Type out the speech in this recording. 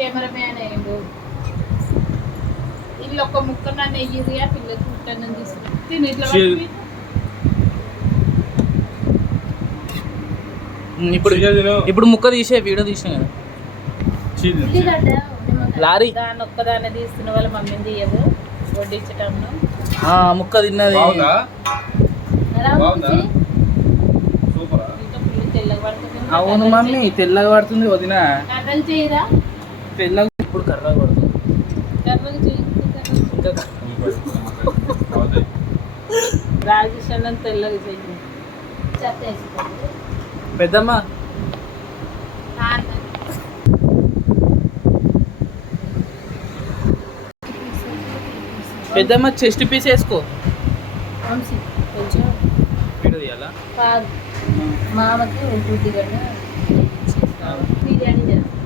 Camera man అయ్యిండు. ఇల్లు ఒక్క ముక్క నన్ను ఎయ్యి ఆ పిల్లకి ముట్టని తీసుకుని తిని ఇట్లా ఇప్పుడు ముక్క తీసే వీడియో తీసినా కదా లారీ దాన్ని ఒక్కదాన్ని తీస్తున్న వాళ్ళ మమ్మీని తీయదు వడ్డించటంలో ముక్క తిన్నది. తెల్లగా పడుతుంది. అవును మమ్మీ తెల్లగా పడుతుంది వదిన. కర్రలు చేయరా? తెల్లగా ఇప్పుడు కర్రగా పడుతుంది. కర్రలు చేయి రాజేషన్ తెల్లగా చెయ్యి. పెద్దమ్మ పెద్దమ్మ చెస్ట్ పీస్ వేసుకో. కొంచెం వీడియో తీయాలా? కాదు మామకి ఉంటుంది కదా బిర్యానీ చేస్తాం.